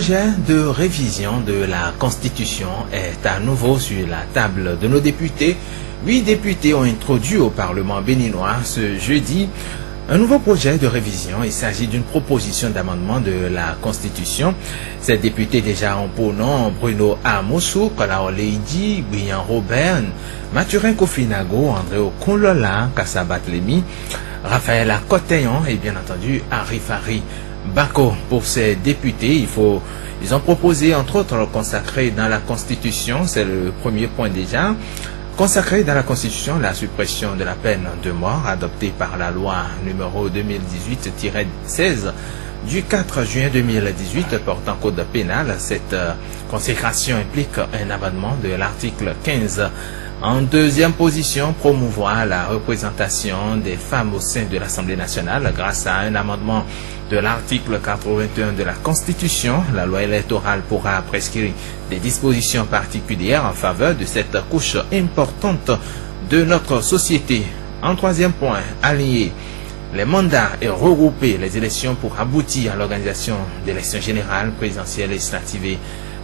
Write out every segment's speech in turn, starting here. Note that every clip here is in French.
projet de révision de la Constitution est à nouveau sur la table de nos députés. 8 députés ont introduit au Parlement béninois ce jeudi un nouveau projet de révision. Il s'agit d'une proposition d'amendement de la Constitution. Ces députés déjà ont pour nom Bruno Amoussou, Kolaole Idi, Brian Robert, Mathurin Kofinago, André Okunlola, Kassabat Lemi, Raphaël Akoteyon et bien entendu Arifari Bako. Pour ces députés, ils ont proposé entre autres consacrer dans la Constitution, c'est le premier point déjà, consacrer dans la Constitution la suppression de la peine de mort adoptée par la loi numéro 2018-16 du 4 juin 2018 portant code pénal. Cette consécration implique un amendement de l'article 15. En deuxième position, promouvoir la représentation des femmes au sein de l'Assemblée nationale grâce à un amendement de l'article 81 de la Constitution. La loi électorale pourra prescrire des dispositions particulières en faveur de cette couche importante de notre société. En troisième point, aligner les mandats et regrouper les élections pour aboutir à l'organisation d'élections générales, présidentielles, législatives et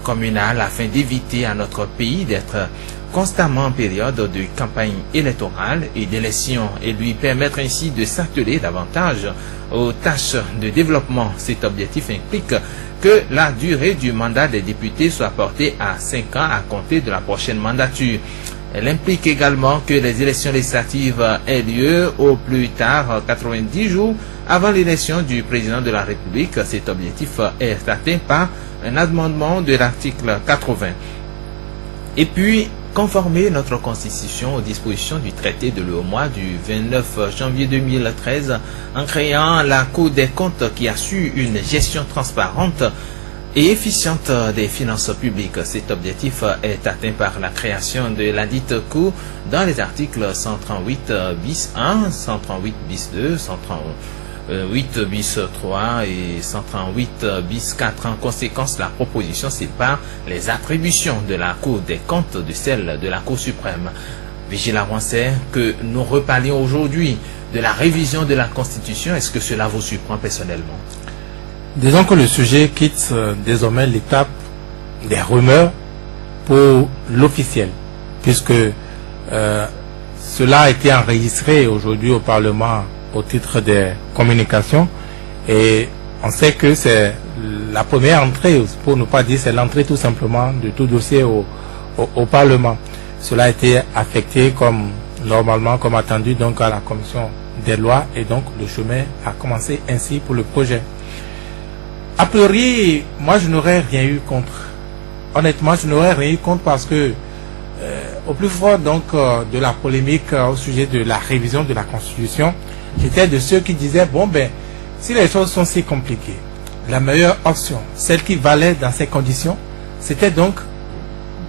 communales afin d'éviter à notre pays d'être constamment en période de campagne électorale et d'élection et lui permettre ainsi de s'atteler davantage aux tâches de développement. Cet objectif implique que la durée du mandat des députés soit portée à 5 ans à compter de la prochaine mandature. Elle implique également que les élections législatives aient lieu au plus tard 90 jours avant l'élection du président de la République. Cet objectif est atteint par un amendement de l'article 80. Et puis, conformer notre Constitution aux dispositions du traité de l'UEMOA du 29 janvier 2013 en créant la Cour des comptes qui assure une gestion transparente et efficiente des finances publiques. Cet objectif est atteint par la création de la dite Cour dans les articles 138 bis 1, 138 bis 2, 138 bis 3 et 138 bis 4. En conséquence, la proposition sépare les attributions de la Cour des comptes de celles de la Cour suprême. Vigilant, c'est que nous reparlions aujourd'hui de la révision de la Constitution. Est-ce que cela vous surprend personnellement? Disons que le sujet quitte désormais l'étape des rumeurs pour l'officiel, puisque cela a été enregistré aujourd'hui au Parlement au titre des communications et on sait que c'est la première entrée, pour ne pas dire c'est l'entrée tout simplement de tout dossier au Parlement. Cela a été affecté comme normalement, comme attendu donc à la commission des lois et donc le chemin a commencé ainsi pour le projet. A priori, moi je n'aurais rien eu contre. Honnêtement, je n'aurais rien eu contre parce que au plus fort donc de la polémique au sujet de la révision de la Constitution, j'étais de ceux qui disaient bon ben si les choses sont si compliquées, la meilleure option, celle qui valait dans ces conditions, c'était donc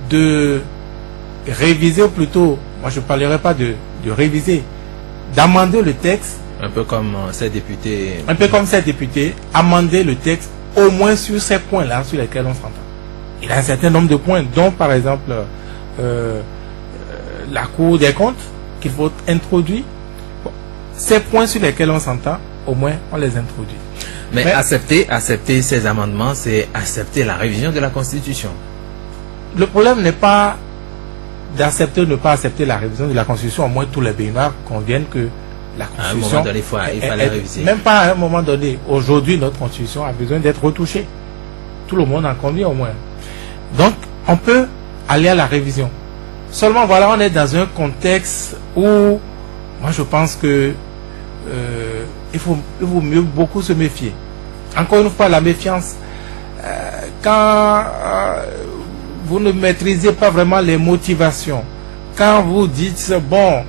de réviser, ou plutôt, moi je ne parlerai pas de réviser, d'amender le texte. Un peu comme ces députés. Un peu comme ces députés, amender le texte au moins sur ces points-là sur lesquels on s'entend. Il y a un certain nombre de points, dont par exemple la Cour des comptes qu'il faut introduire. Bon, ces points sur lesquels on s'entend, au moins on les introduit. Mais accepter ces amendements, c'est accepter la révision de la Constitution. Le problème n'est pas d'accepter ou ne pas accepter la révision de la Constitution. Au moins tous les Béninois conviennent que la Constitution, à un moment donné, il fallait réviser. Même pas à un moment donné. Aujourd'hui, notre Constitution a besoin d'être retouchée. Tout le monde en convient au moins. Donc, on peut aller à la révision. Seulement, voilà, on est dans un contexte où, moi, je pense que il faut mieux beaucoup se méfier. Encore une fois, la méfiance, quand vous ne maîtrisez pas vraiment les motivations, quand vous dites, bon,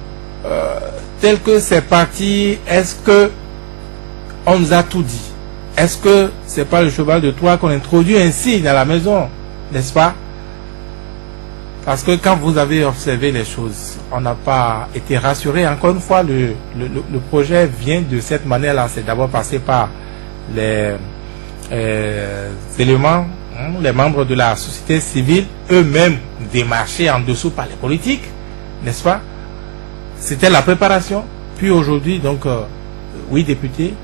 tel que c'est parti, est-ce que on nous a tout dit? Est-ce que c'est pas le cheval de Troie qu'on introduit ainsi dans la maison, n'est-ce pas? Parce que quand vous avez observé les choses, on n'a pas été rassuré. Encore une fois, le projet vient de cette manière-là. C'est d'abord passé par les éléments, les membres de la société civile, eux-mêmes démarchés en dessous par les politiques, n'est-ce pas? C'était la préparation. Puis aujourd'hui, donc, 8 députés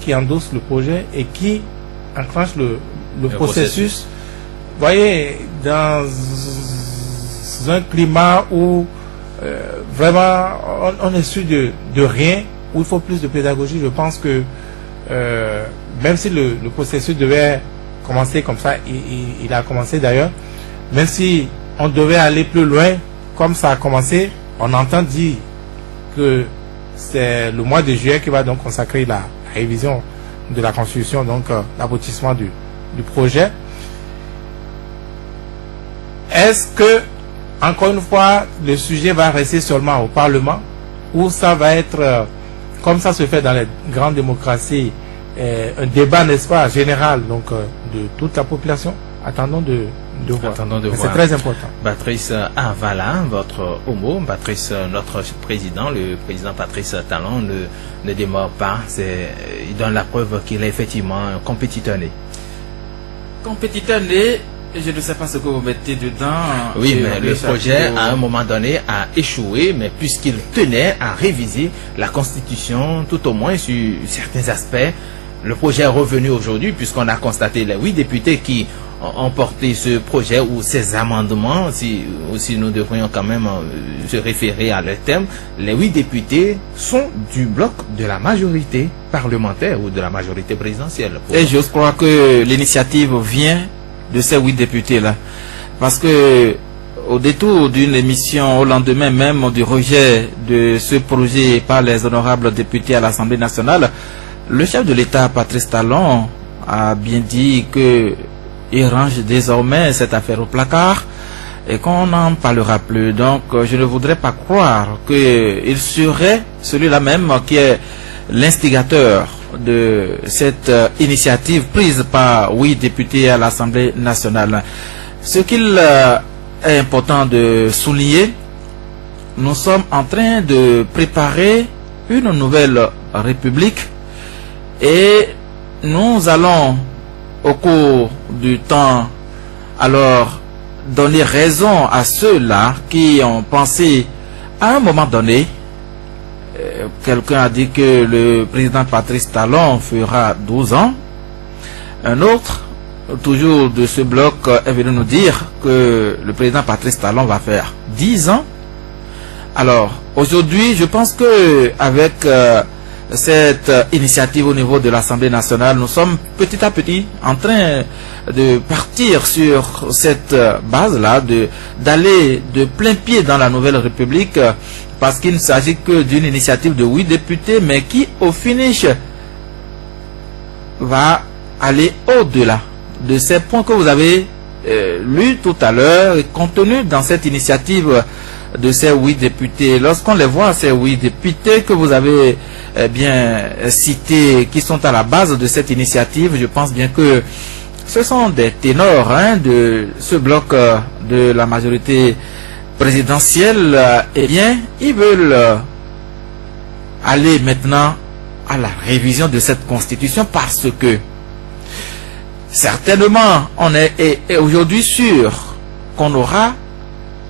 qui endossent le projet et qui enclenchent le processus. Vous voyez, dans un climat où vraiment on est sûr de rien, où il faut plus de pédagogie, je pense que même si le processus devait commencer comme ça, il a commencé d'ailleurs, même si on devait aller plus loin, comme ça a commencé, on entend dire que c'est le mois de juillet qui va donc consacrer la révision de la Constitution, donc l'aboutissement du projet. Est-ce que, encore une fois, le sujet va rester seulement au Parlement, ou ça va être, comme ça se fait dans les grandes démocraties, un débat, n'est-ce pas, général, donc de toute la population? Attendons de voir. C'est très important. Patrice Avala, votre homo, Patrice, notre président, le président Patrice Talon, ne démord pas. Il donne la preuve qu'il est effectivement un compétiteur né. Compétiteur né, je ne sais pas ce que vous mettez dedans. Oui, mais le projet, à un moment donné, a échoué, mais puisqu'il tenait à réviser la Constitution, tout au moins sur certains aspects, le projet est revenu aujourd'hui, puisqu'on a constaté les 8 députés qui ont porté ce projet ou ces amendements, si nous devrions quand même se référer à leur thème. Les 8 députés sont du bloc de la majorité parlementaire ou de la majorité présidentielle. Et je crois que l'initiative vient de ces 8 députés-là. Parce que au détour d'une émission, au lendemain même du rejet de ce projet par les honorables députés à l'Assemblée nationale, le chef de l'État, Patrice Talon, a bien dit que il range désormais cette affaire au placard et qu'on n'en parlera plus. Donc je ne voudrais pas croire qu'il serait celui-là même qui est l'instigateur de cette initiative prise par 8 députés à l'Assemblée nationale. Ce qu'il est important de souligner, nous sommes en train de préparer une nouvelle république et nous allons au cours du temps alors donner raison à ceux-là qui ont pensé à un moment donné, quelqu'un a dit que le président Patrice Talon fera 12 ans, un autre, toujours de ce bloc, est venu nous dire que le président Patrice Talon va faire 10 ans. Alors aujourd'hui, je pense que avec cette initiative au niveau de l'Assemblée nationale, nous sommes petit à petit en train de partir sur cette base-là, d'aller de plein pied dans la nouvelle République, parce qu'il ne s'agit que d'une initiative de 8 députés, mais qui au finish va aller au-delà de ces points que vous avez lus tout à l'heure et contenus dans cette initiative de ces 8 députés. Lorsqu'on les voit, ces 8 députés que vous avez bien cités, qui sont à la base de cette initiative, je pense bien que ce sont des ténors de ce bloc de la majorité présidentielle. Eh bien, ils veulent aller maintenant à la révision de cette constitution parce que certainement on est aujourd'hui sûr qu'on aura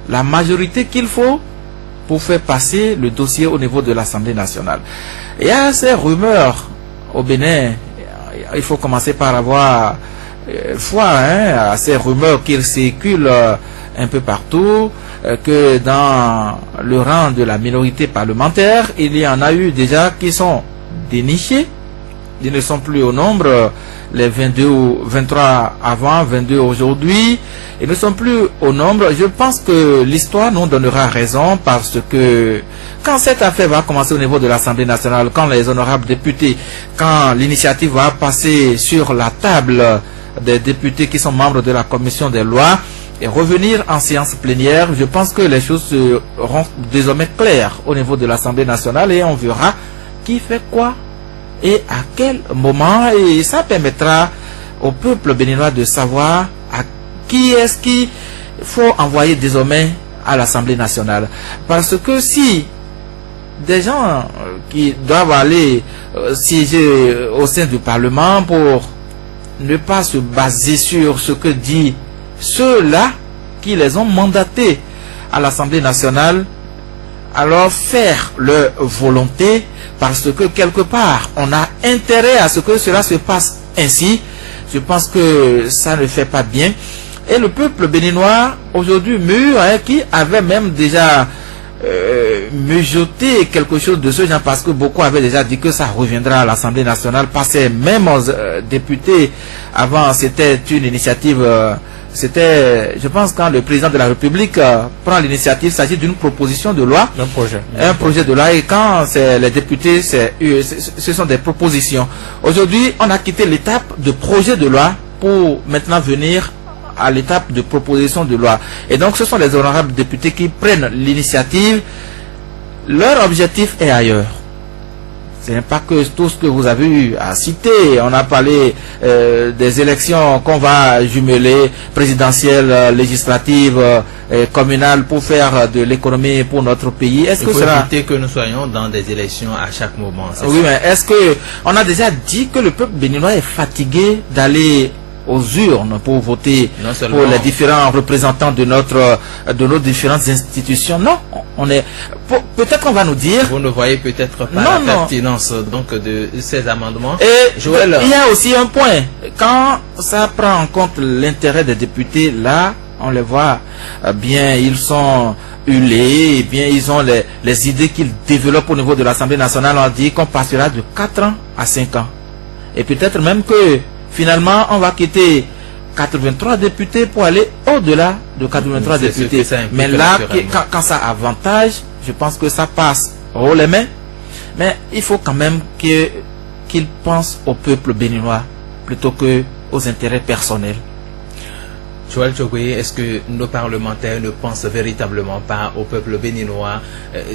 la majorité qu'il faut pour faire passer le dossier au niveau de l'Assemblée nationale. Il y a ces rumeurs au Bénin, il faut commencer par avoir foi à ces rumeurs qui circulent un peu partout, que dans le rang de la minorité parlementaire, il y en a eu déjà qui sont dénichés, ils ne sont plus au nombre, les 22 ou 23 avant, 22 aujourd'hui, ils ne sont plus au nombre. Je pense que l'histoire nous donnera raison parce que quand cette affaire va commencer au niveau de l'Assemblée nationale, quand les honorables députés, quand l'initiative va passer sur la table des députés qui sont membres de la commission des lois et revenir en séance plénière, je pense que les choses seront désormais claires au niveau de l'Assemblée nationale et on verra qui fait quoi et à quel moment, et ça permettra au peuple béninois de savoir à qui est-ce qu'il faut envoyer désormais à l'Assemblée nationale. Parce que si des gens qui doivent aller siéger au sein du Parlement pour ne pas se baser sur ce que disent ceux-là qui les ont mandatés à l'Assemblée nationale, alors faire leur volonté, parce que quelque part on a intérêt à ce que cela se passe ainsi, Je pense que ça ne fait pas bien. Et le peuple béninois, aujourd'hui mûr, qui avait même déjà mijoté quelque chose de ce genre, parce que beaucoup avaient déjà dit que ça reviendra à l'Assemblée nationale, passait même aux députés. Avant, c'était une initiative... C'était, je pense, quand le président de la République prend l'initiative, il s'agit d'une proposition de loi. Un projet de loi. Et quand c'est les députés, ce sont des propositions. Aujourd'hui, on a quitté l'étape de projet de loi pour maintenant venir à l'étape de proposition de loi. Et donc, ce sont les honorables députés qui prennent l'initiative. Leur objectif est ailleurs. Ce n'est pas que tout ce que vous avez eu à citer. On a parlé des élections qu'on va jumeler, présidentielles, législatives, communales, pour faire de l'économie pour notre pays. Est-ce que cela... éviter que nous soyons dans des élections à chaque moment. Oui, mais est-ce que... On a déjà dit que le peuple béninois est fatigué d'aller aux urnes pour voter pour les différents représentants de nos différentes institutions. Non, on est... Peut-être qu'on va nous dire... Vous ne voyez peut-être pas la pertinence donc de ces amendements. Et Joël, il y a aussi un point. Quand ça prend en compte l'intérêt des députés, là, on les voit bien, ils sont hulés, et bien ils ont les idées qu'ils développent au niveau de l'Assemblée nationale. On dit qu'on passera de 4 ans à 5 ans. Et peut-être même que finalement, on va quitter 83 députés pour aller au-delà de 83 députés. Mais là, quand ça avantage, je pense que ça passe haut les mains. Mais il faut quand même qu'ils pensent au peuple béninois plutôt que aux intérêts personnels. Joël Tchogoué, est-ce que nos parlementaires ne pensent véritablement pas au peuple béninois?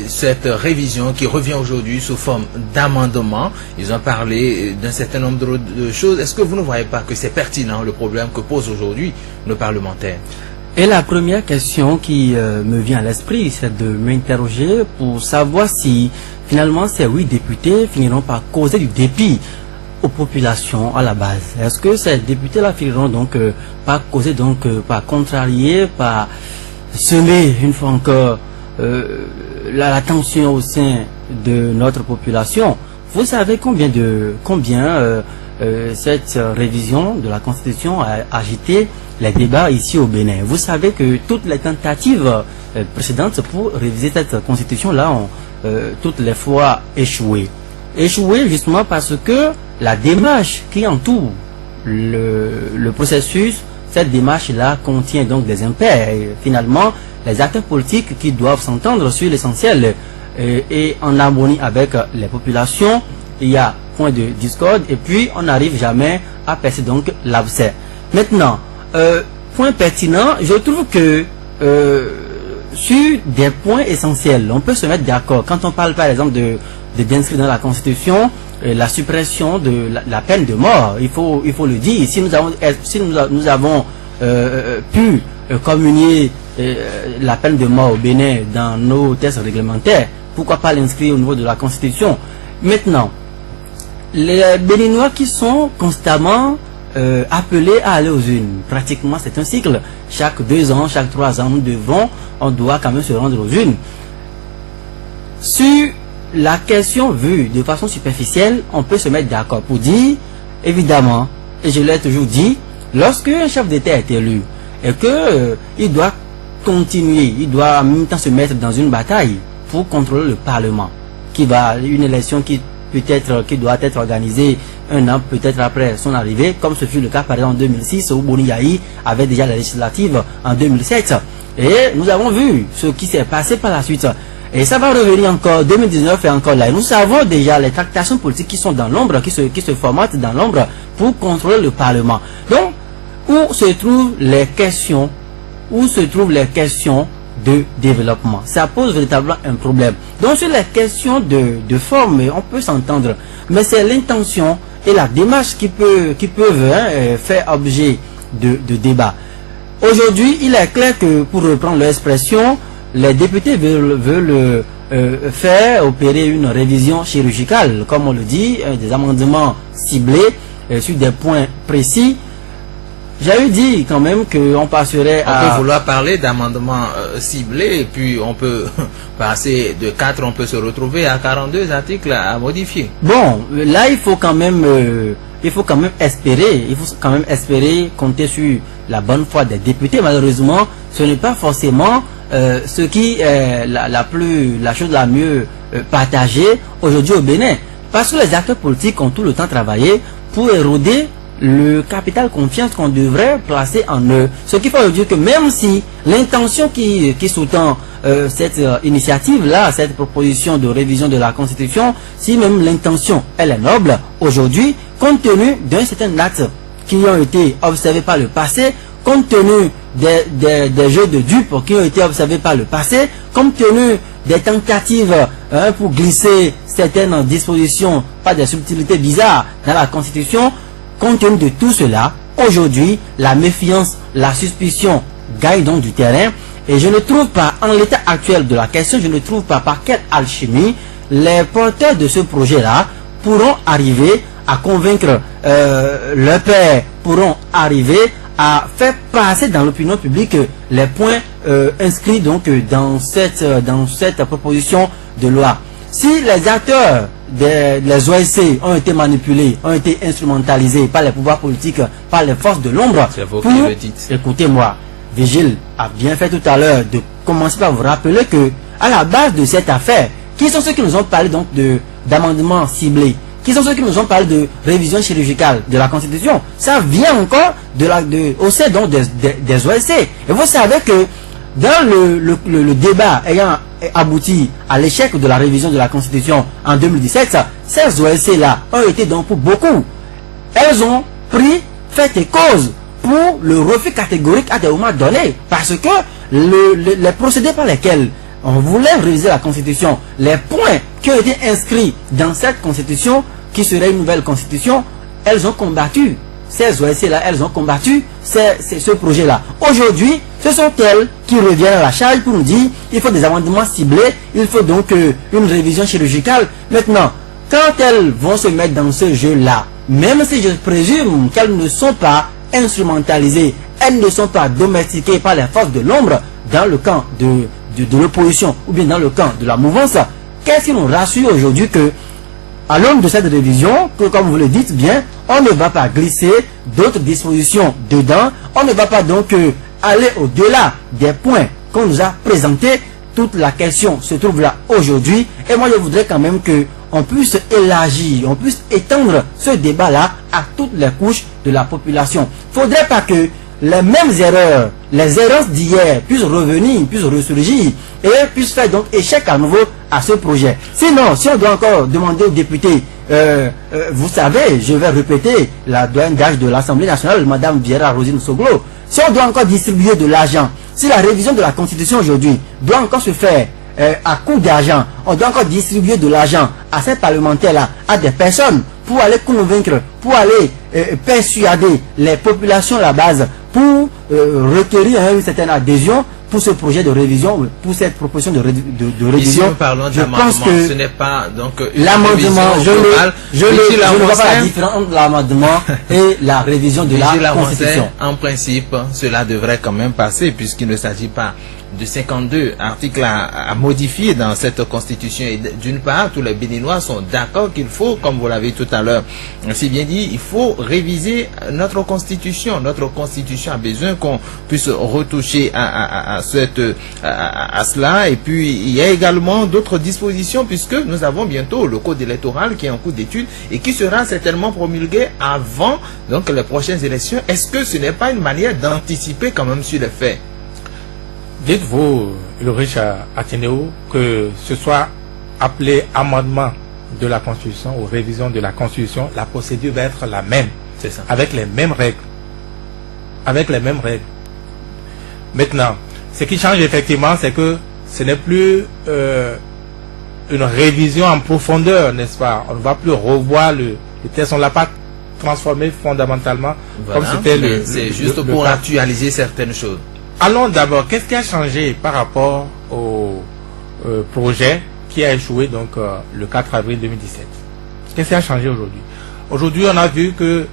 Cette révision qui revient aujourd'hui sous forme d'amendement, ils ont parlé d'un certain nombre de choses. Est-ce que vous ne voyez pas que c'est pertinent le problème que posent aujourd'hui nos parlementaires? Et la première question qui me vient à l'esprit, c'est de m'interroger pour savoir si finalement ces 8 députés finiront par causer du dépit aux populations à la base. Est-ce que ces députés-là finiront donc par causer, donc par contrarier, par semer une fois encore la tension au sein de notre population? Vous savez combien cette révision de la Constitution a agité les débats ici au Bénin. Vous savez que toutes les tentatives précédentes pour réviser cette Constitution-là ont toutes les fois échoué. Échoué justement parce que la démarche qui entoure le processus, cette démarche-là contient donc des impairs. Et finalement, les acteurs politiques qui doivent s'entendre sur l'essentiel et en harmonie avec les populations, il y a point de discorde et puis on n'arrive jamais à percer donc l'abcès. Maintenant, point pertinent, je trouve que sur des points essentiels, on peut se mettre d'accord. Quand on parle par exemple d'inscrire dans la Constitution la suppression de la peine de mort, il faut le dire. Si nous avons pu communier la peine de mort au Bénin dans nos textes réglementaires, pourquoi pas l'inscrire au niveau de la Constitution? Maintenant, les Béninois qui sont constamment appelés à aller aux urnes, pratiquement c'est un cycle, chaque 2 ans, chaque 3 ans, on doit quand même se rendre aux urnes. Sur la question vue de façon superficielle, on peut se mettre d'accord pour dire, évidemment, et je l'ai toujours dit, lorsque un chef d'État est élu et que il doit continuer, il doit en même temps se mettre dans une bataille pour contrôler le Parlement, une élection qui doit être organisée 1 an peut-être après son arrivée, comme ce fut le cas par exemple en 2006 où Boni Yahi avait déjà la législative en 2007. Et nous avons vu ce qui s'est passé par la suite. Et ça va revenir encore, 2019 et encore là. Et nous savons déjà les tractations politiques qui sont dans l'ombre, qui se formatent dans l'ombre pour contrôler le Parlement. Donc, où se trouvent les questions de développement? Ça pose véritablement un problème. Donc, sur les questions de forme, on peut s'entendre. Mais c'est l'intention et la démarche qui peuvent faire objet de débat. Aujourd'hui, il est clair que, pour reprendre l'expression, les députés veulent faire opérer une révision chirurgicale, comme on le dit, des amendements ciblés sur des points précis. J'ai eu dit quand même qu'on passerait à... On peut vouloir parler d'amendements ciblés, et puis on peut passer de 4, on peut se retrouver à 42 articles à modifier. Bon, là il faut quand même il faut quand même espérer compter sur la bonne foi des députés. Malheureusement, ce n'est pas forcément ce qui est la chose la mieux partagée aujourd'hui au Bénin. Parce que les acteurs politiques ont tout le temps travaillé pour éroder le capital confiance qu'on devrait placer en eux. Ce qui fait aujourd'hui que même si l'intention qui sous-tend cette initiative-là, cette proposition de révision de la Constitution, si même l'intention elle est noble, aujourd'hui, compte tenu d'un certain acte qui ont été observés par le passé, compte tenu des jeux de dupes qui ont été observés par le passé, compte tenu des tentatives pour glisser certaines dispositions par des subtilités bizarres dans la Constitution, compte tenu de tout cela, aujourd'hui, la méfiance, la suspicion gagnent donc du terrain. Et je ne trouve pas, en l'état actuel de la question, je ne trouve pas par quelle alchimie les porteurs de ce projet-là pourront arriver à convaincre leurs pairs, pourront arriver à faire passer dans l'opinion publique les points inscrits donc dans cette proposition de loi. Si les acteurs des OSC ont été manipulés, ont été instrumentalisés par les pouvoirs politiques, par les forces de l'ombre, écoutez-moi, Vigile a bien fait tout à l'heure de commencer par vous rappeler que à la base de cette affaire, qui sont ceux qui nous ont parlé donc d'amendements ciblés, qui sont ceux qui nous ont parlé de révision chirurgicale de la Constitution, ça vient encore au sein donc des OSC. Et vous savez que dans le débat ayant abouti à l'échec de la révision de la Constitution en 2017, ces OSC-là ont été donc pour beaucoup. Elles ont pris fait et cause pour le refus catégorique à des moments donnés. Parce que les procédés par lesquels on voulait réviser la Constitution, les points qui ont été inscrits dans cette Constitution, qui serait une nouvelle Constitution, elles ont combattu. Ces OSC-là, elles ont combattu ce projet-là. Aujourd'hui, ce sont elles qui reviennent à la charge pour nous dire il faut des amendements ciblés, il faut donc une révision chirurgicale. Maintenant, quand elles vont se mettre dans ce jeu-là, même si je présume qu'elles ne sont pas instrumentalisées, elles ne sont pas domestiquées par les forces de l'ombre dans le camp de l'opposition ou bien dans le camp de la mouvance, qu'est-ce qui nous rassure aujourd'hui que à l'aune de cette révision, que comme vous le dites bien, on ne va pas glisser d'autres dispositions dedans, on ne va pas donc aller au-delà des points qu'on nous a présentés. Toute la question se trouve là aujourd'hui, et moi je voudrais quand même qu'on puisse élargir, on puisse étendre ce débat-là à toutes les couches de la population. Il ne faudrait pas que les mêmes erreurs, les erreurs d'hier puissent revenir, puissent ressurgir et puissent faire donc échec à nouveau à ce projet. Sinon, si on doit encore demander aux députés, vous savez, je vais répéter la doyenne d'âge de l'Assemblée nationale, Madame Viera Rosine Soglo, si on doit encore distribuer de l'argent, si la révision de la Constitution aujourd'hui doit encore se faire à coût d'argent, on doit encore distribuer de l'argent à ces parlementaires-là, à des personnes, pour aller convaincre, pour aller persuader les populations à la base, pour requérir une certaine adhésion pour ce projet de révision, pour cette proposition de révision. Ici, nous parlons je pense que ce n'est pas donc l'amendement, je ne vois pas la différence entre l'amendement et la révision de la Constitution. En principe, cela devrait quand même passer puisqu'il ne s'agit pas de 52 articles à modifier dans cette constitution. Et d'une part, tous les Béninois sont d'accord qu'il faut, comme vous l'avez tout à l'heure si bien dit, il faut réviser notre constitution. Notre constitution a besoin qu'on puisse retoucher à cela. Et puis, il y a également d'autres dispositions puisque nous avons bientôt le code électoral qui est en cours d'étude et qui sera certainement promulgué avant donc les prochaines élections. Est-ce que ce n'est pas une manière d'anticiper quand même sur les faits? Dites-vous, Ulrich Athénéo, que ce soit appelé amendement de la Constitution ou révision de la Constitution, la procédure va être la même. C'est ça. Avec les mêmes règles. Avec les mêmes règles. Maintenant, ce qui change effectivement, c'est que ce n'est plus une révision en profondeur, n'est-ce pas? On ne va plus revoir le texte, on ne l'a pas transformé fondamentalement. Voilà, comme c'était c'est juste pour actualiser certaines choses. Allons d'abord, qu'est-ce qui a changé par rapport au projet qui a échoué donc le 4 avril 2017? Qu'est-ce qui a changé aujourd'hui? Aujourd'hui, on a vu que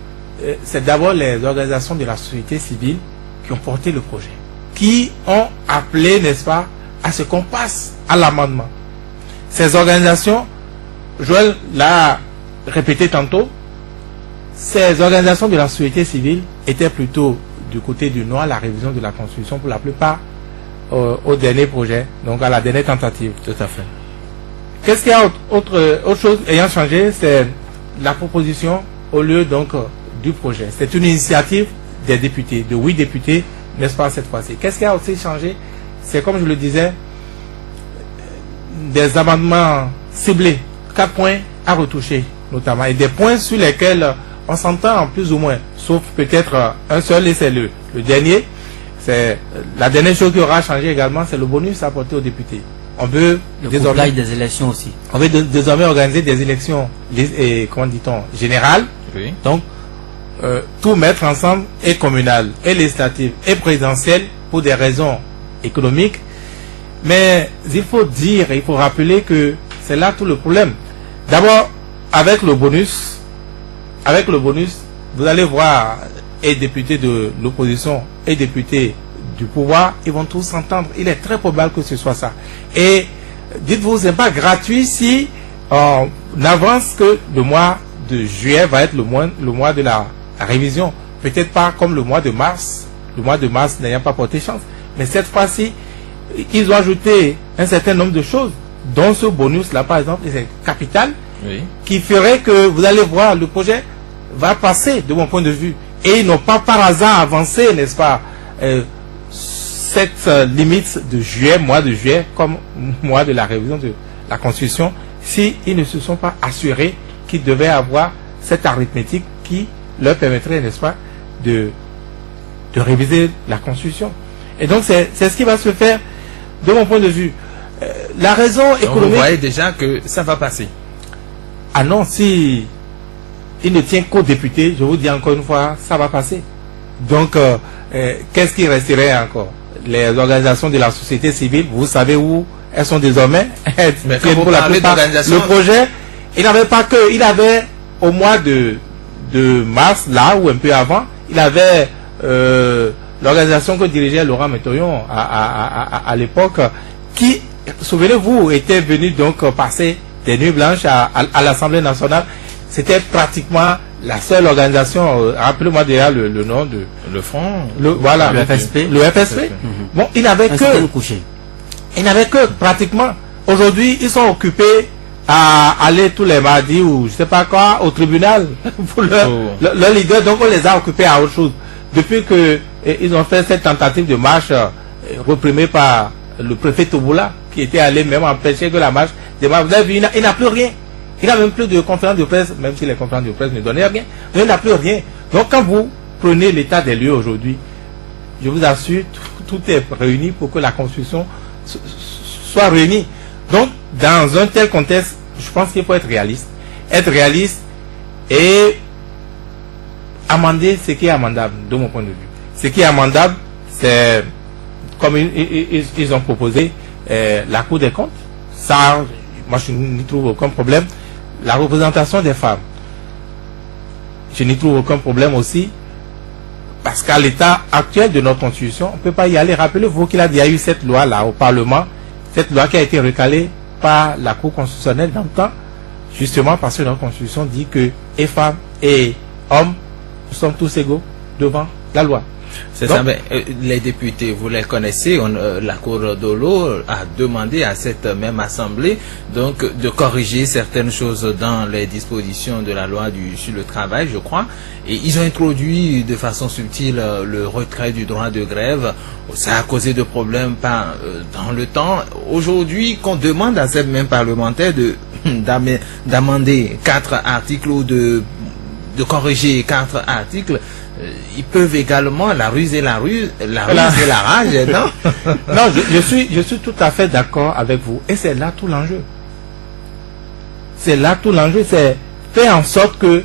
c'est d'abord les organisations de la société civile qui ont porté le projet, qui ont appelé, n'est-ce pas, à ce qu'on passe à l'amendement. Ces organisations, Joël l'a répété tantôt, ces organisations de la société civile étaient plutôt du côté du non à la révision de la Constitution pour la plupart au dernier projet, donc à la dernière tentative. Tout à fait. Qu'est-ce qu'il y a autre chose ayant changé, c'est la proposition au lieu donc du projet. C'est une initiative des députés, de 8 députés, n'est-ce pas, cette fois-ci. Qu'est-ce qui a aussi changé? C'est, comme je le disais, des amendements ciblés, 4 points à retoucher notamment, et des points sur lesquels on s'entend plus ou moins, sauf peut-être un seul, et c'est le dernier. C'est la dernière chose qui aura changé également, c'est le bonus apporté aux députés. On veut désormais des élections aussi. On veut désormais organiser des élections, comment dit-on, générales. Oui. Donc, tout mettre ensemble, et communal, et législative, et présidentielle, pour des raisons économiques. Mais il faut dire, il faut rappeler que c'est là tout le problème. D'abord, avec le bonus, vous allez voir, et députés de l'opposition, et députés du pouvoir, ils vont tous s'entendre. Il est très probable que ce soit ça. Et dites-vous, c'est pas gratuit si on avance que le mois de juillet va être le mois de la révision. Peut-être pas comme le mois de mars n'ayant pas porté chance. Mais cette fois-ci, ils ont ajouté un certain nombre de choses, dont ce bonus-là, par exemple, c'est capital, Oui. qui ferait que vous allez voir, le projet va passer de mon point de vue. Et ils n'ont pas par hasard avancé, n'est-ce pas, cette limite de juillet, mois de juillet, comme mois de la révision de la Constitution, s'ils ne se sont pas assurés qu'ils devaient avoir cette arithmétique qui leur permettrait, n'est-ce pas, de réviser la Constitution. Et donc, c'est ce qui va se faire, de mon point de vue. La raison Donc économique... vous voyez déjà que ça va passer. Ah non, si il ne tient qu'aux députés, je vous dis encore une fois, ça va passer. Donc, qu'est-ce qui resterait encore? Les organisations de la société civile, vous savez où elles sont désormais. Mais quand vous parlez d'organisation... Le projet, il n'avait pas que... Il avait, au mois de mars, là, ou un peu avant, il avait l'organisation que dirigeait Laurent Métoyon à l'époque, qui, souvenez-vous, était venu donc passer des nuits blanches à l'Assemblée nationale. C'était pratiquement la seule organisation, rappelez-moi déjà le nom de... Le Front. Voilà. Le FSP. Le FSP. Bon, il n'avait que pratiquement. Aujourd'hui, ils sont occupés à aller tous les mardis ou je sais pas quoi au tribunal pour leur leader. Donc on les a occupés à autre chose. Depuis que ils ont fait cette tentative de marche reprimée par le préfet Toboula, qui était allé même empêcher que la marche démarre. Vous avez vu, il n'a plus rien. Il n'a même plus de conférences de presse, même si les conférences de presse ne donnaient rien. Mais il n'a plus rien. Donc quand vous prenez l'état des lieux aujourd'hui, je vous assure, tout est réuni pour que la Constitution soit réunie. Donc, dans un tel contexte, je pense qu'il faut être réaliste. Être réaliste et amender ce qui est amendable, de mon point de vue. Ce qui est amendable, c'est, comme ils ont proposé, la Cour des comptes. Ça, moi, je n'y trouve aucun problème. La représentation des femmes, je n'y trouve aucun problème aussi. Parce qu'à l'état actuel de notre Constitution, on ne peut pas y aller. Rappelez-vous qu'il y a eu cette loi-là au Parlement, cette loi qui a été recalée par la Cour constitutionnelle dans le temps, justement parce que notre Constitution dit que et femmes et hommes, nous sommes tous égaux devant la loi. C'est ça, mais les députés, vous les connaissez, la Cour de l'eau a demandé à cette même Assemblée donc de corriger certaines choses dans les dispositions de la loi sur le travail, je crois, et ils ont introduit de façon subtile le retrait du droit de grève. Ça a causé de problèmes dans le temps. Aujourd'hui, qu'on demande à cette même parlementaire d'amender 4 articles ou de corriger 4 articles, ils peuvent également la ruse et la rage, non? Non, je suis tout à fait d'accord avec vous. Et c'est là tout l'enjeu. C'est là tout l'enjeu. C'est faire en sorte que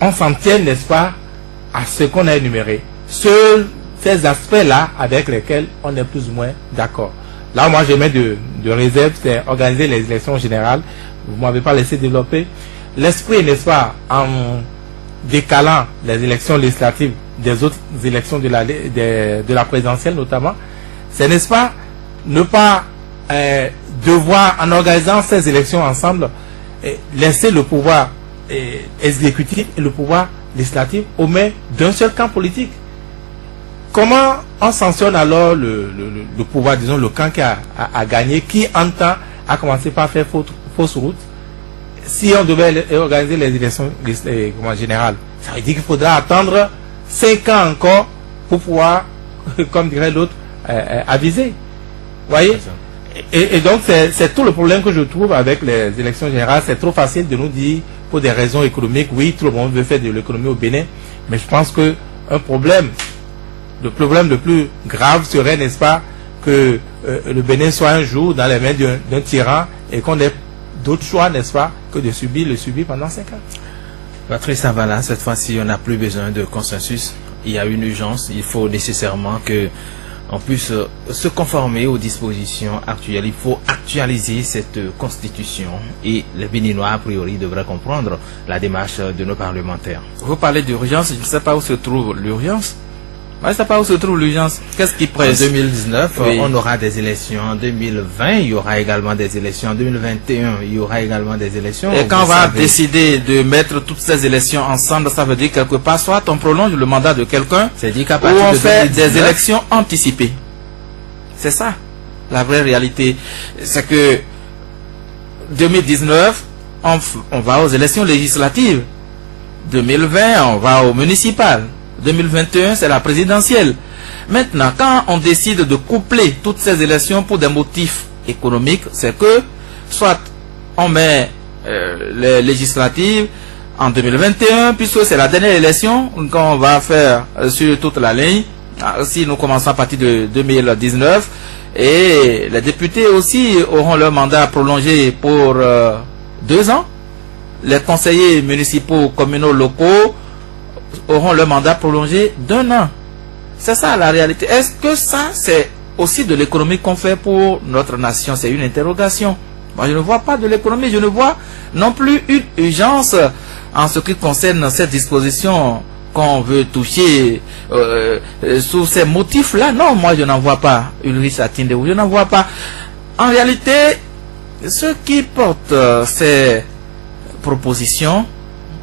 on s'en tienne, n'est-ce pas, à ce qu'on a énuméré. Ces aspects-là avec lesquels on est plus ou moins d'accord. Là, moi, j'ai mis de réserve, c'est organiser les élections générales. Vous ne m'avez pas laissé développer. L'esprit, n'est-ce pas, en décalant les élections législatives des autres élections de la présidentielle notamment, c'est, n'est-ce pas, ne pas devoir, en organisant ces élections ensemble, laisser le pouvoir exécutif et le pouvoir législatif aux mains d'un seul camp politique. Comment on sanctionne alors le pouvoir, disons le camp qui a gagné, qui entend à commencer par faire fausse route? Si on devait organiser les élections générales, ça veut dire qu'il faudra attendre 5 ans encore pour pouvoir, comme dirait l'autre, aviser. Vous voyez? Et donc c'est tout le problème que je trouve avec les élections générales. C'est trop facile de nous dire, pour des raisons économiques, oui, tout le monde veut faire de l'économie au Bénin, mais je pense que le problème le plus grave serait, n'est-ce pas, que le Bénin soit un jour dans les mains d'un tyran et qu'on ait d'autres choix, n'est-ce pas, que de le subir pendant 5 ans. Patrice Avala, cette fois-ci, on n'a plus besoin de consensus. Il y a une urgence. Il faut nécessairement que on puisse se conformer aux dispositions actuelles. Il faut actualiser cette constitution et les Béninois, a priori, devraient comprendre la démarche de nos parlementaires. Vous parlez d'urgence, je ne sais pas où se trouve l'urgence. Je ne sais pas où se trouve l'urgence. Qu'est-ce qui presse? En 2019, oui, on aura des élections. En 2020, il y aura également des élections. En 2021, il y aura également des élections. Et quand on va décider de mettre toutes ces élections ensemble, ça veut dire quelque part, soit on prolonge le mandat de quelqu'un, ou on fait des élections anticipées. C'est ça, la vraie réalité. C'est que 2019, on va aux élections législatives. 2020, on va aux municipales. 2021, c'est la présidentielle. Maintenant, quand on décide de coupler toutes ces élections pour des motifs économiques, c'est que soit on met les législatives en 2021, puisque c'est la dernière élection qu'on va faire sur toute la ligne, si nous commençons à partir de 2019, et les députés aussi auront leur mandat prolongé pour 2 ans. Les conseillers municipaux, communaux, locaux auront leur mandat prolongé d'1 an. C'est ça la réalité. Est-ce que ça, c'est aussi de l'économie qu'on fait pour notre nation? C'est une interrogation. Moi, je ne vois pas de l'économie, je ne vois non plus une urgence en ce qui concerne cette disposition qu'on veut toucher sous ces motifs-là. Non, moi, je n'en vois pas. Ulrich Atindéou, je n'en vois pas. En réalité, ce qui porte ces propositions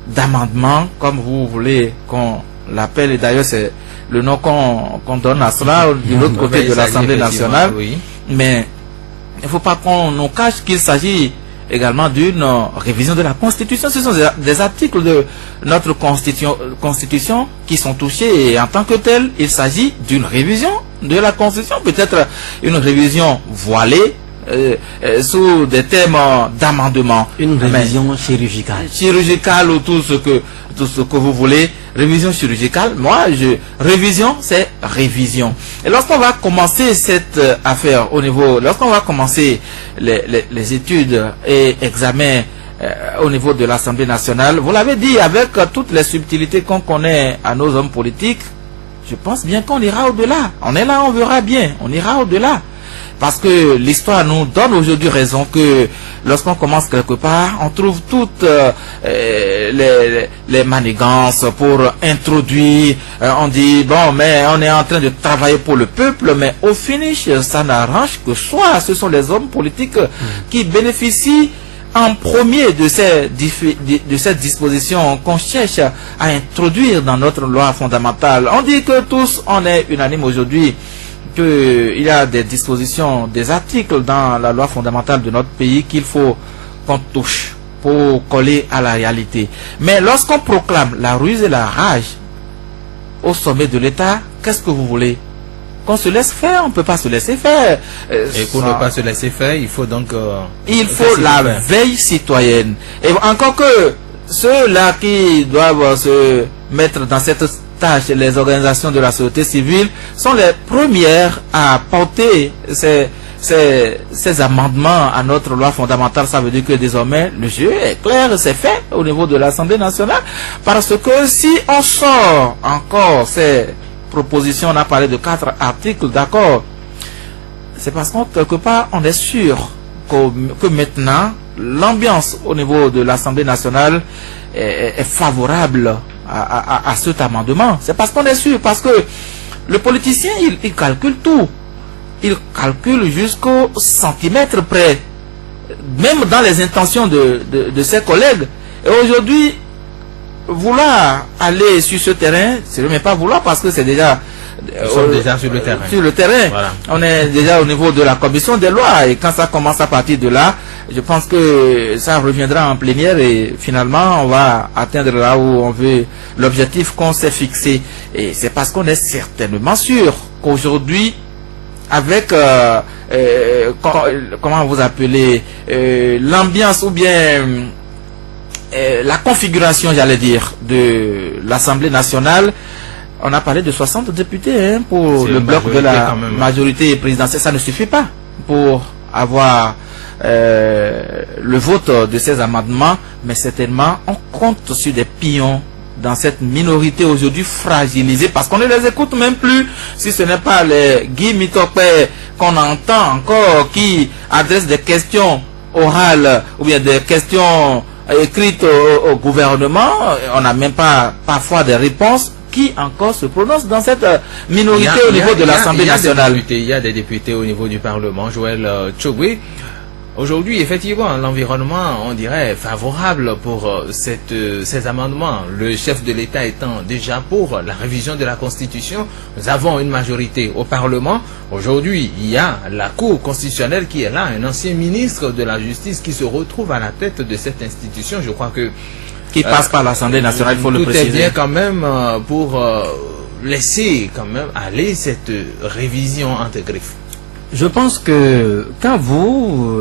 d'amendement, comme vous voulez qu'on l'appelle, et d'ailleurs c'est le nom qu'on donne à cela de l'autre côté de l'Assemblée nationale, oui. Mais il ne faut pas qu'on nous cache qu'il s'agit également d'une révision de la Constitution. Ce sont des articles de notre Constitution qui sont touchés, et en tant que tel, il s'agit d'une révision de la Constitution, peut-être une révision voilée, sous des thèmes d'amendement. Une révision chirurgicale. Chirurgicale ou tout ce que vous voulez. Révision chirurgicale. Moi, révision, c'est révision. Et lorsqu'on va commencer cette affaire lorsqu'on va commencer les études et examens au niveau de l'Assemblée nationale, vous l'avez dit, avec toutes les subtilités qu'on connaît à nos hommes politiques, je pense bien qu'on ira au-delà. On est là, on verra bien. On ira au-delà. Parce que l'histoire nous donne aujourd'hui raison que lorsqu'on commence quelque part, on trouve toutes les manigances pour introduire. On dit, bon, mais on est en train de travailler pour le peuple, mais au finish, ça n'arrange que soi. Ce sont les hommes politiques qui bénéficient en premier de cette disposition qu'on cherche à introduire dans notre loi fondamentale. On dit que tous, on est unanime aujourd'hui, qu'il y a des dispositions, des articles dans la loi fondamentale de notre pays qu'il faut qu'on touche pour coller à la réalité. Mais lorsqu'on proclame la ruse et la rage au sommet de l'État, qu'est-ce que vous voulez? Qu'on se laisse faire? On ne peut pas se laisser faire. Et pour ne pas se laisser faire, il faut donc... il faut la veille citoyenne. Et encore que ceux-là qui doivent se mettre dans cette tâche, les organisations de la société civile, sont les premières à porter ces amendements à notre loi fondamentale. Ça veut dire que désormais, le jeu est clair, c'est fait au niveau de l'Assemblée nationale. Parce que si on sort encore ces propositions, on a parlé de 4 articles, d'accord, c'est parce qu'on, quelque part, on est sûr que maintenant, l'ambiance au niveau de l'Assemblée nationale est favorable à cet amendement. C'est parce qu'on est sûr, parce que le politicien, il calcule tout. Il calcule jusqu'au centimètre près. Même dans les intentions de ses collègues, Et aujourd'hui, vouloir aller sur ce terrain, c'est ne pas vouloir parce que c'est déjà... Nous sommes déjà sur le terrain. Sur le terrain. Voilà. On est déjà au niveau de la commission des lois et quand ça commence à partir de là, je pense que ça reviendra en plénière et finalement on va atteindre là où on veut l'objectif qu'on s'est fixé. Et c'est parce qu'on est certainement sûr qu'aujourd'hui, avec comment vous appelez l'ambiance ou bien la configuration, j'allais dire, de l'Assemblée nationale. On a parlé de 60 députés pour le bloc de la majorité présidentielle. Ça ne suffit pas pour avoir le vote de ces amendements, mais certainement on compte sur des pions dans cette minorité aujourd'hui fragilisée parce qu'on ne les écoute même plus si ce n'est pas les Guy Mitopé qu'on entend encore qui adressent des questions orales ou bien des questions écrites au gouvernement. On n'a même pas parfois des réponses. Qui encore se prononce dans cette minorité au niveau de l'Assemblée nationale? Il y a des députés au niveau du Parlement. Joël Tchogwe. Aujourd'hui, effectivement, l'environnement, on dirait, favorable pour ces amendements. Le chef de l'État étant déjà pour la révision de la Constitution, nous avons une majorité au Parlement. Aujourd'hui, il y a la Cour constitutionnelle qui est là, un ancien ministre de la Justice qui se retrouve à la tête de cette institution. Je crois que qui passe par l'Assemblée nationale, il faut le préciser. Tout est bien quand même pour laisser quand même aller cette révision entre griffes. Je pense que quand vous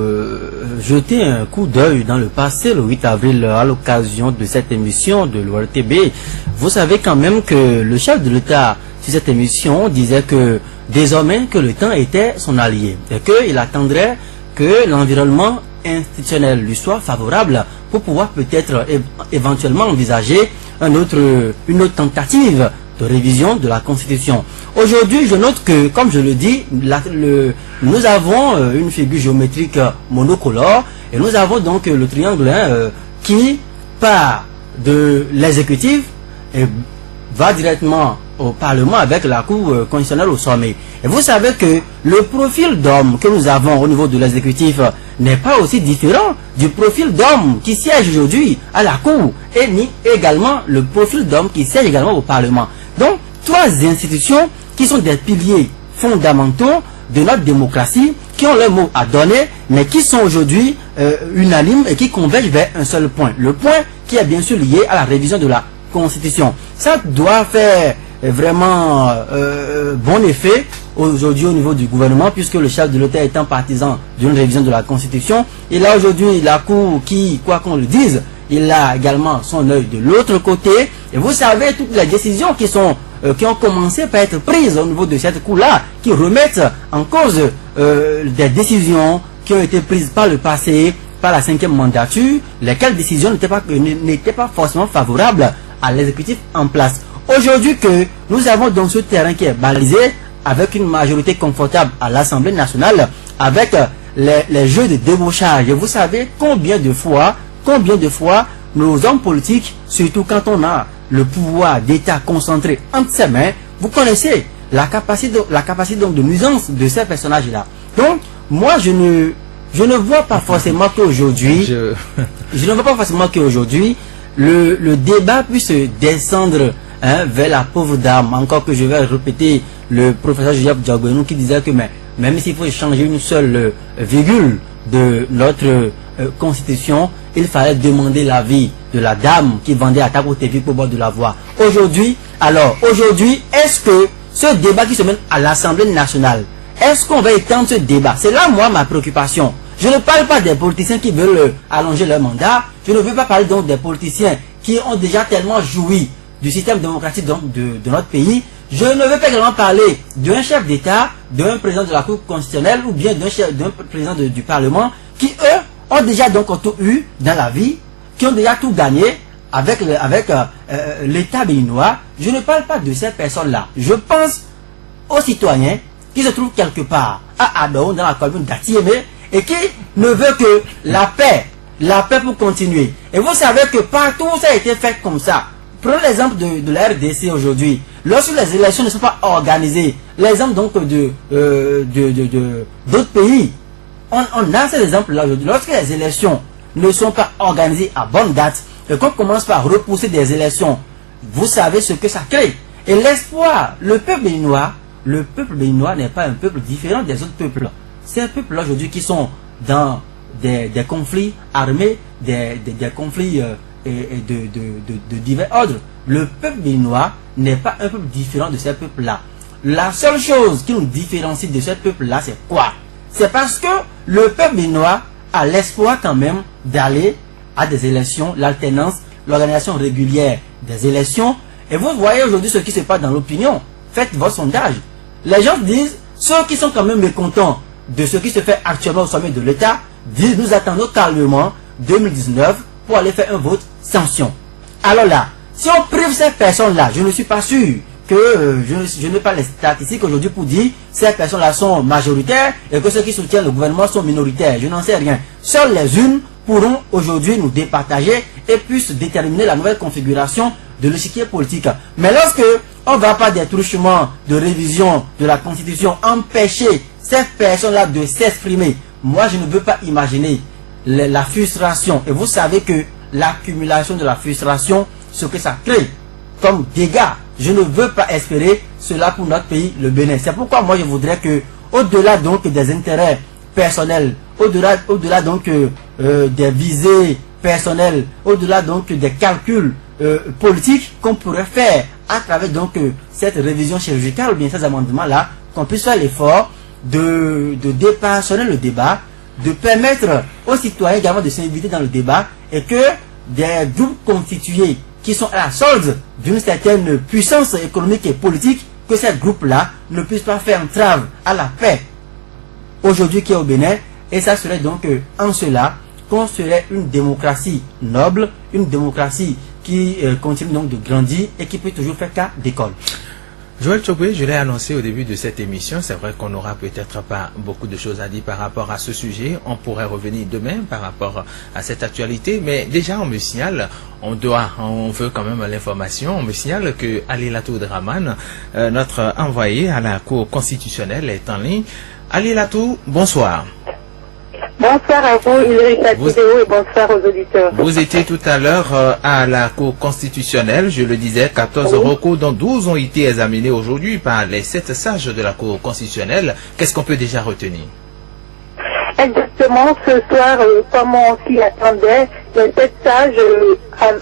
jetez un coup d'œil dans le passé, le 8 avril, à l'occasion de cette émission de l'ORTB, vous savez quand même que le chef de l'État, sur cette émission, disait que désormais que le temps était son allié et qu'il attendrait que l'environnement institutionnel lui soit favorable pour pouvoir peut-être éventuellement envisager une autre tentative de révision de la Constitution. Aujourd'hui, je note que, comme je le dis, nous avons une figure géométrique monocolore et nous avons donc le triangle qui part de l'exécutif et va directement au Parlement avec la Cour constitutionnelle au sommet. Et vous savez que le profil d'homme que nous avons au niveau de l'exécutif n'est pas aussi différent du profil d'homme qui siège aujourd'hui à la Cour et ni également le profil d'homme qui siège également au Parlement. Donc, trois institutions qui sont des piliers fondamentaux de notre démocratie, qui ont leur mot à donner, mais qui sont aujourd'hui unanimes et qui convergent vers un seul point. Le point qui est bien sûr lié à la révision de la Constitution. Ça doit faire vraiment bon effet aujourd'hui au niveau du gouvernement, puisque le chef de l'État étant partisan d'une révision de la Constitution, il a aujourd'hui la Cour qui, quoi qu'on le dise, il a également son œil de l'autre côté. Et vous savez, toutes les décisions qui ont commencé par être prises au niveau de cette Cour-là, qui remettent en cause des décisions qui ont été prises par le passé, par la 5e mandature, lesquelles décisions n'étaient pas forcément favorables à l'exécutif en place. Aujourd'hui que nous avons donc ce terrain qui est balisé avec une majorité confortable à l'Assemblée nationale, avec les jeux de débauchage. Et vous savez combien de fois nos hommes politiques, surtout quand on a le pouvoir d'État concentré entre ses mains, vous connaissez la capacité donc de nuisance de ces personnages-là. Donc, moi, je ne vois pas forcément qu'aujourd'hui, je ne vois pas forcément qu'aujourd'hui, le débat puisse descendre vers la pauvre dame. Encore que je vais répéter le professeur Joseph Diagonou qui disait que même s'il faut changer une seule virgule de notre constitution, il fallait demander l'avis de la dame qui vendait à Tabo TV pour boire de la voix. Aujourd'hui, est-ce que ce débat qui se mène à l'Assemblée nationale, est-ce qu'on va étendre ce débat? C'est là, moi, ma préoccupation. Je ne parle pas des politiciens qui veulent allonger leur mandat. Je ne veux pas parler donc des politiciens qui ont déjà tellement joui du système démocratique de notre pays. Je ne veux pas également parler d'un chef d'État, d'un président de la Cour constitutionnelle ou bien d'un président du Parlement qui, eux, ont déjà donc tout eu dans la vie, qui ont déjà tout gagné avec l'État béninois. Je ne parle pas de ces personnes-là. Je pense aux citoyens qui se trouvent quelque part à Adon, dans la commune d'Atiémé, et qui ne veut que la paix pour continuer. Et vous savez que partout où ça a été fait comme ça, prenons l'exemple de la RDC aujourd'hui. Lorsque les élections ne sont pas organisées, l'exemple donc d'autres pays, on a ces exemples-là aujourd'hui. Lorsque les élections ne sont pas organisées à bonne date, et qu'on commence par repousser des élections, vous savez ce que ça crée. Et l'espoir, le peuple béninois n'est pas un peuple différent des autres peuples. C'est un peuple aujourd'hui qui sont dans des conflits armés, des conflits de divers ordres. Le peuple béninois n'est pas un peuple différent de ces peuples-là. La seule chose qui nous différencie de ce peuple-là, c'est quoi? C'est parce que le peuple béninois a l'espoir quand même d'aller à des élections, l'alternance, l'organisation régulière des élections. Et vous voyez aujourd'hui ce qui se passe dans l'opinion. Faites votre sondage. Les gens disent, ceux qui sont quand même mécontents de ce qui se fait actuellement au sommet de l'État, disent nous attendons calmement 2019 pour aller faire un vote sanction. Alors là, si on prive ces personnes-là, je ne suis pas sûr que je n'ai pas les statistiques aujourd'hui pour dire ces personnes-là sont majoritaires et que ceux qui soutiennent le gouvernement sont minoritaires. Je n'en sais rien. Seules les unes pourront aujourd'hui nous départager et puissent déterminer la nouvelle configuration de l'échiquier politique. Mais lorsque on va par des truchements de révision de la Constitution empêcher ces personnes-là de s'exprimer, moi je ne veux pas imaginer la frustration. Et vous savez que l'accumulation de la frustration, ce que ça crée comme dégâts, je ne veux pas espérer cela pour notre pays, le Bénin. C'est pourquoi moi je voudrais que, au-delà donc des intérêts personnels, au-delà donc des visées personnelles, au-delà donc des calculs politiques qu'on pourrait faire à travers donc cette révision chirurgicale ou bien ces amendements-là, qu'on puisse faire l'effort de dépassionner le débat, de permettre aux citoyens également de s'inviter dans le débat et que des groupes constitués qui sont à la solde d'une certaine puissance économique et politique, que ces groupes-là ne puissent pas faire entrave à la paix aujourd'hui qui est au Bénin. Et ça serait donc en cela qu'on serait une démocratie noble, une démocratie qui continue donc de grandir et qui peut toujours faire cas d'école. Joël Tchobwe, je l'ai annoncé au début de cette émission, c'est vrai qu'on n'aura peut-être pas beaucoup de choses à dire par rapport à ce sujet, on pourrait revenir demain par rapport à cette actualité, mais déjà on me signale, on veut quand même l'information, on me signale que Ali Latou Draman, notre envoyé à la Cour constitutionnelle, est en ligne. Ali Latou, bonsoir. Bonsoir à vous, Ulrich Vidéo, et bonsoir aux auditeurs. Vous étiez tout à l'heure à la Cour constitutionnelle, je le disais, 14 recours, dont 12 ont été examinés aujourd'hui par les 7 sages de la Cour constitutionnelle. Qu'est-ce qu'on peut déjà retenir? Exactement, ce soir, comme on s'y attendait, les 7 sages,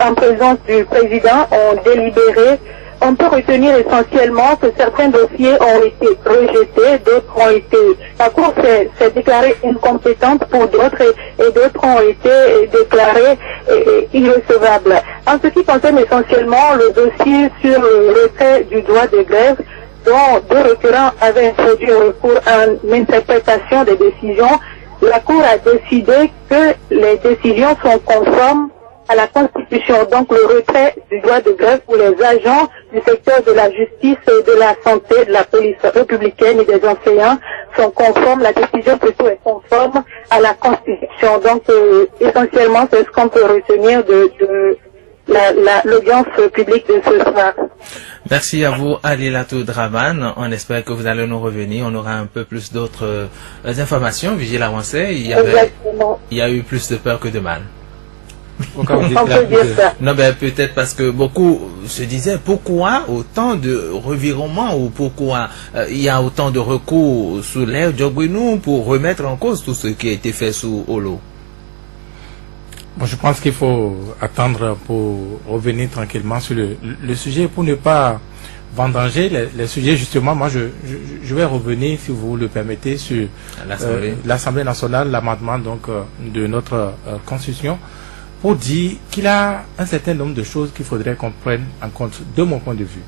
en présence du président, ont délibéré. On peut retenir essentiellement que certains dossiers ont été rejetés, d'autres ont été... La Cour s'est déclarée incompétente pour d'autres et d'autres ont été déclarés irrecevables. En ce qui concerne essentiellement le dossier sur le retrait du droit de grève, dont 2 requérants avaient introduit un recours en interprétation des décisions, la Cour a décidé que les décisions sont conformes à la Constitution. Donc le retrait du droit de grève pour les agents du secteur de la justice, de la santé, de la police républicaine et des enseignants sont conformes, la décision plutôt est conforme à la Constitution. Donc essentiellement c'est ce qu'on peut retenir de l'audience publique de ce soir. Merci à vous, Ali Latou Draman. On espère que vous allez nous revenir. On aura un peu plus d'autres informations. Vigile avancé, il y a eu plus de peur que de mal. On peut dire ça. Non, ben peut-être parce que beaucoup se disaient pourquoi autant de revirements ou pourquoi il y a autant de recours sous l'ère Djogouinou pour remettre en cause tout ce qui a été fait sous Olo. Bon, je pense qu'il faut attendre pour revenir tranquillement sur le sujet pour ne pas vendanger les sujets. Justement, moi je vais revenir, si vous le permettez, sur l'Assemblée nationale, l'amendement donc de notre Constitution, pour dire qu'il y a un certain nombre de choses qu'il faudrait qu'on prenne en compte de mon point de vue.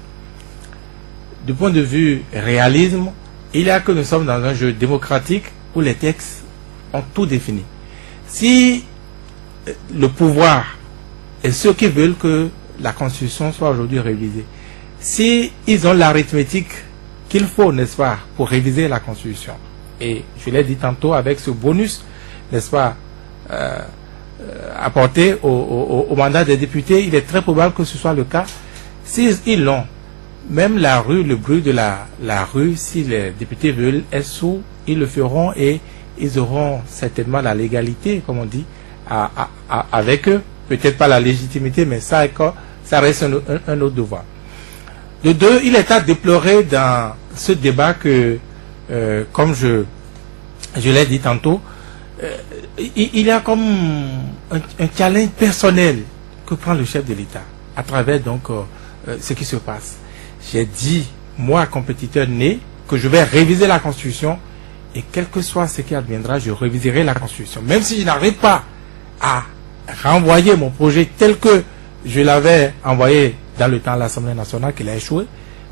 Du point de vue réalisme, il y a que nous sommes dans un jeu démocratique où les textes ont tout défini. Si le pouvoir et ceux qui veulent que la Constitution soit aujourd'hui révisée, si ils ont l'arithmétique qu'il faut, n'est-ce pas, pour réviser la Constitution, et je l'ai dit tantôt avec ce bonus, n'est-ce pas, apporté au mandat des députés, il est très probable que ce soit le cas. S'ils l'ont, même la rue, le bruit de la rue, si les députés veulent être sous, ils le feront et ils auront certainement la légalité, comme on dit, avec eux. peut-être pas la légitimité, mais ça reste un autre devoir. De deux, il est à déplorer dans ce débat que, comme je l'ai dit tantôt, il y a comme un challenge personnel que prend le chef de l'État à travers donc ce qui se passe. J'ai dit, moi, compétiteur né, que je vais réviser la Constitution et quel que soit ce qui adviendra, je réviserai la Constitution. Même si je n'arrive pas à renvoyer mon projet tel que je l'avais envoyé dans le temps à l'Assemblée nationale, qu'il a échoué,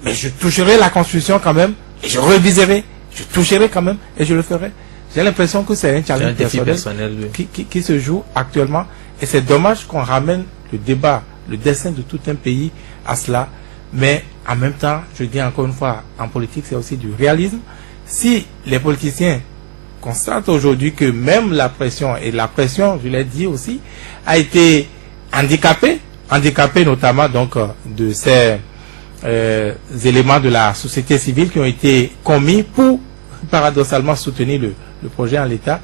mais je toucherai la Constitution quand même et je réviserai, je toucherai quand même et je le ferai. J'ai l'impression que c'est un challenge personnel qui se joue actuellement et c'est dommage qu'on ramène le débat, le destin de tout un pays à cela, mais en même temps, je dis encore une fois, en politique c'est aussi du réalisme. Si les politiciens constatent aujourd'hui que même la pression, et la pression, je l'ai dit aussi, a été handicapée notamment donc de ces éléments de la société civile qui ont été commis pour paradoxalement soutenir le projet en l'état.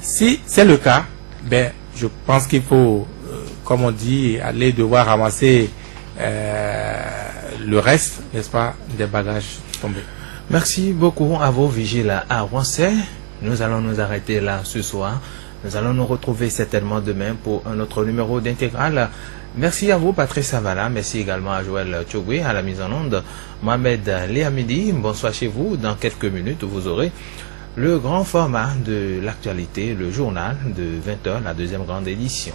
Si c'est le cas, ben, je pense qu'il faut, comme on dit, aller devoir ramasser le reste, n'est-ce pas, des bagages tombés. Merci beaucoup à vos vigiles à Roissy. Nous allons nous arrêter là ce soir. Nous allons nous retrouver certainement demain pour un autre numéro d'Intégral. Merci à vous, Patrice Savala. Merci également à Joël Tchogwe à la mise en onde. Mohamed Léamidi, bonsoir chez vous. Dans quelques minutes, vous aurez le grand format de l'actualité, le journal de 20h, la deuxième grande édition.